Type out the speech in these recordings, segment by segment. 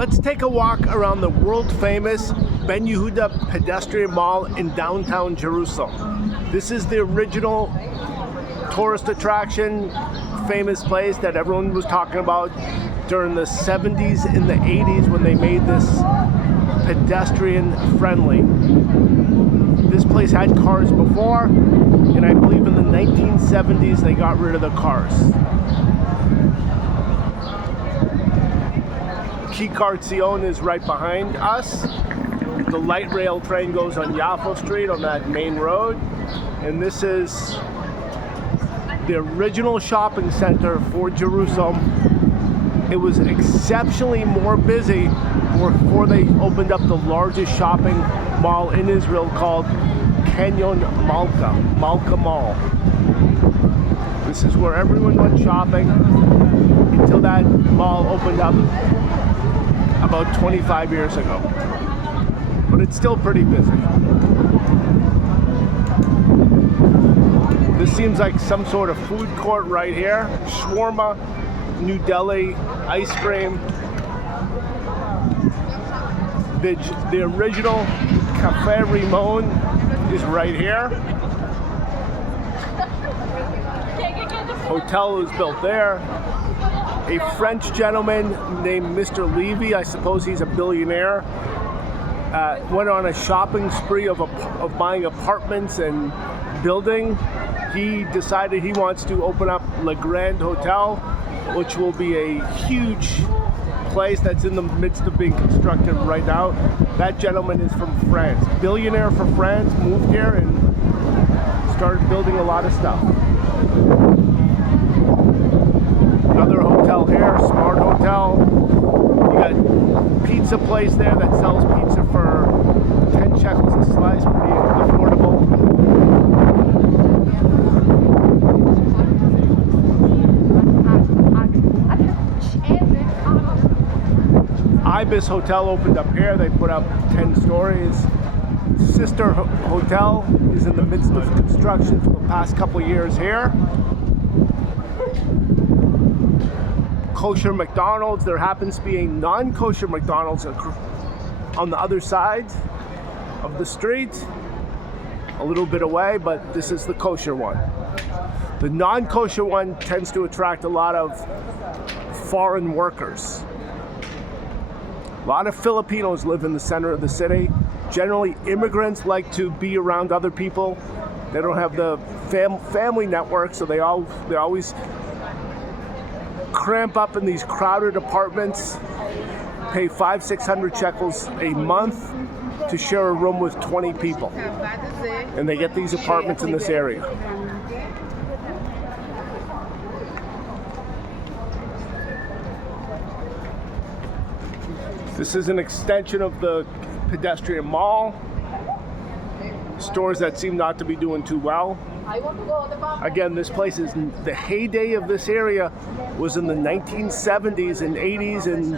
Let's take a walk around the world-famous Ben Yehuda Pedestrian Mall in downtown Jerusalem. This is the original tourist attraction, famous place that everyone was talking about during the 70s and the 80s when they made this pedestrian friendly. This place had cars before, and I believe in the 1970s they got rid of the cars. Kikar Zion is right behind us. The light rail train goes on Yafo Street on that main road. And this is the original shopping center for Jerusalem. It was exceptionally more busy before they opened up the largest shopping mall in Israel called Canyon Malka Mall. This is where everyone went shopping until that mall opened up about 25 years ago. But it's still pretty busy. This seems like some sort of food court right here. Shawarma, New Delhi, ice cream. The original Cafe Rimon is right here. Hotel is built there. A French gentleman named Mr. Levy, I suppose he's a billionaire, went on a shopping spree of buying apartments and building. He decided he wants to open up Le Grand Hotel, which will be a huge place that's in the midst of being constructed right now. That gentleman is from France. Billionaire from France, moved here and started building a lot of stuff. Another hotel here, Smart Hotel. You got pizza place there that sells pizza for 10 shekels a slice, pretty affordable. Ibis Hotel opened up here. They put up 10 stories. Sister Hotel is in the midst of construction for the past couple of years here. Kosher McDonald's. There happens to be a non-kosher McDonald's on the other side of the street, a little bit away, but this is the kosher one. The non-kosher one tends to attract a lot of foreign workers. A lot of Filipinos live in the center of the city. Generally, immigrants like to be around other people. They don't have the family network, so they always cramp up in these crowded apartments, pay 500-600 shekels a month to share a room with 20 people. And they get these apartments in this area. This is an extension of the pedestrian mall. Stores that seem not to be doing too well. Again, this place is, the heyday of this area was in the 1970s and 80s and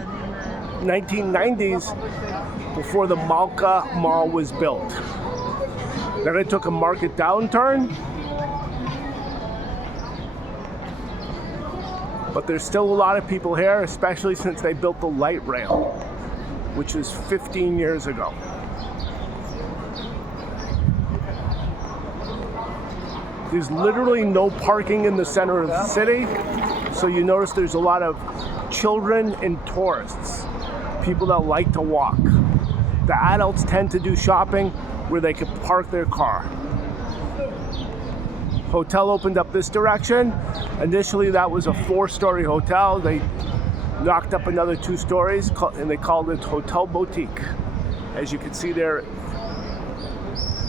1990s before the Malka Mall was built. Then it took a market downturn, but there's still a lot of people here, especially since they built the light rail, which is 15 years ago. There's literally no parking in the center of the city, so you notice there's a lot of children and tourists, people that like to walk. The adults tend to do shopping where they can park their car. Hotel opened up this direction. Initially that was a 4-story hotel. They knocked up another 2 stories and they called it Hotel Boutique, as you can see there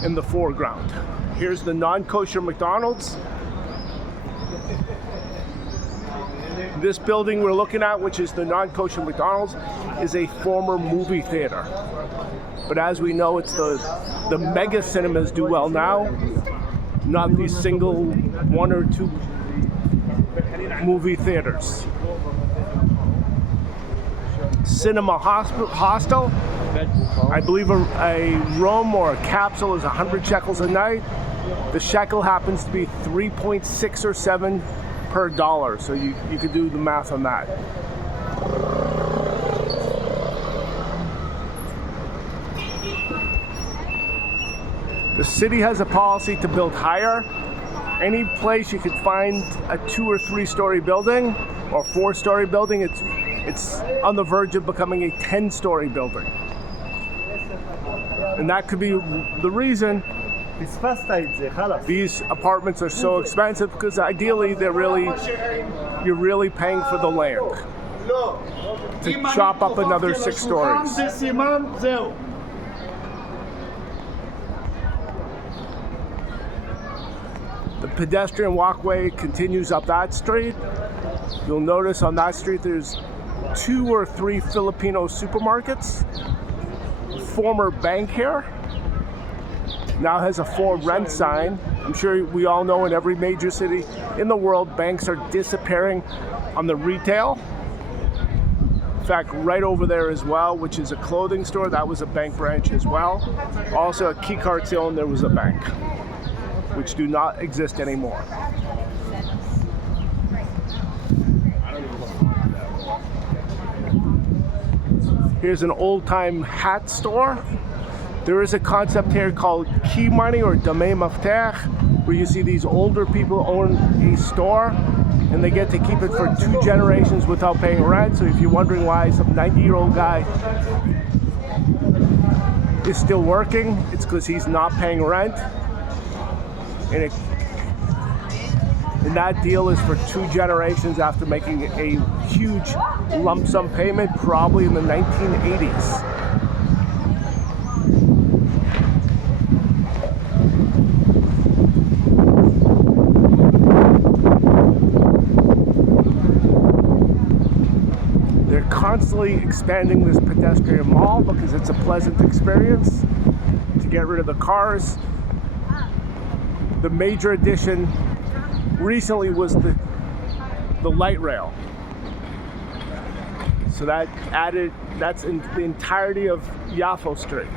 in the foreground. Here's the non-kosher McDonald's. This building we're looking at, which is the non-kosher McDonald's, is a former movie theater. But as we know, it's the mega cinemas do well now, not these single 1 or 2 movie theaters. Cinema Hostel. I believe a room or a capsule is 100 shekels a night. The shekel happens to be 3.6 or 7 per dollar, so you could do the math on that. The city has a policy to build higher. Any place you could find a 2 or 3 story building or 4-story building, it's on the verge of becoming a 10-story building. And that could be the reason these apartments are so expensive, because ideally you're really paying for the land to chop up another 6 stories. The pedestrian walkway continues up that street. You'll notice on that street there's 2 or 3 Filipino supermarkets. Former bank here now has a for rent sign. I'm sure we all know in every major city in the world, banks are disappearing on the retail. In fact, right over there as well, which is a clothing store, that was a bank branch as well. Also at Kikartzion, there was a bank, which do not exist anymore. Here's an old-time hat store. There is a concept here called key money or damei maftech, where you see these older people own a store and they get to keep it for 2 generations without paying rent. So if you're wondering why some 90-year-old guy is still working, it's because he's not paying rent. And that deal is for 2 generations after making a huge lump sum payment, probably in the 1980s. They're constantly expanding this pedestrian mall because it's a pleasant experience to get rid of the cars. The major addition recently was the light rail. So that's in the entirety of Yafo Street.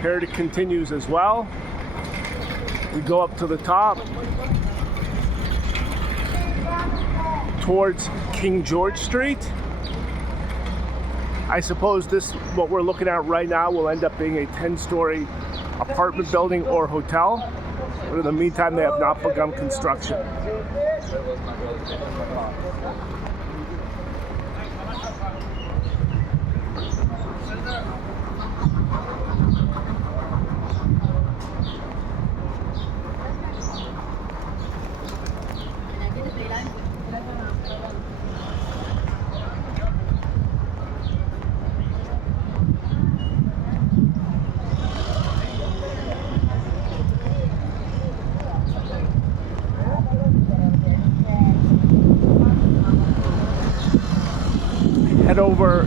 Here it continues as well. We go up to the top towards King George Street. I suppose what we're looking at right now will end up being a 10-story apartment building or hotel. But in the meantime, they have not begun construction. Head over,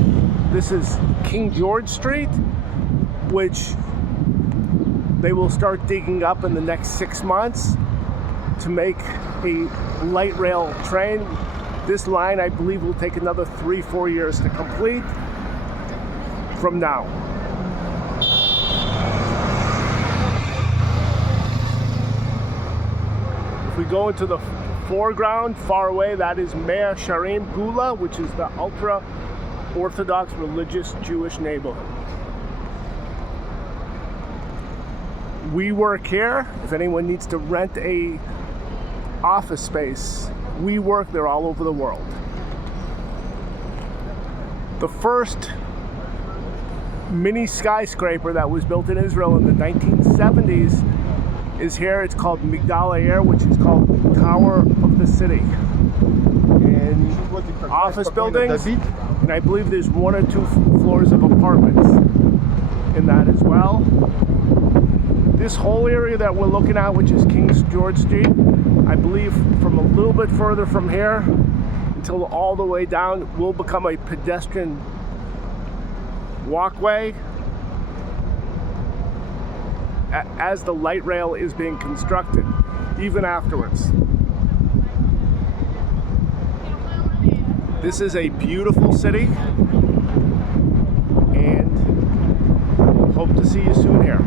this is King George Street, which they will start digging up in the next 6 months to make a light rail train. This line, I believe, will take another 3-4 years to complete from now. If we go into the foreground, far away, that is Mea Sharim Gula, which is the ultra-Orthodox religious Jewish neighborhood. We work here. If anyone needs to rent a office space, we work there all over the world. The first mini skyscraper that was built in Israel in the 1970s is here. It's called Migdal Air, which is called Tower of the City. And office buildings, and I believe there's 1 or 2 floors of apartments in that as well. This whole area that we're looking at, which is King George Street, I believe from a little bit further from here until all the way down will become a pedestrian walkway as the light rail is being constructed, even afterwards. This is a beautiful city, and hope to see you soon here.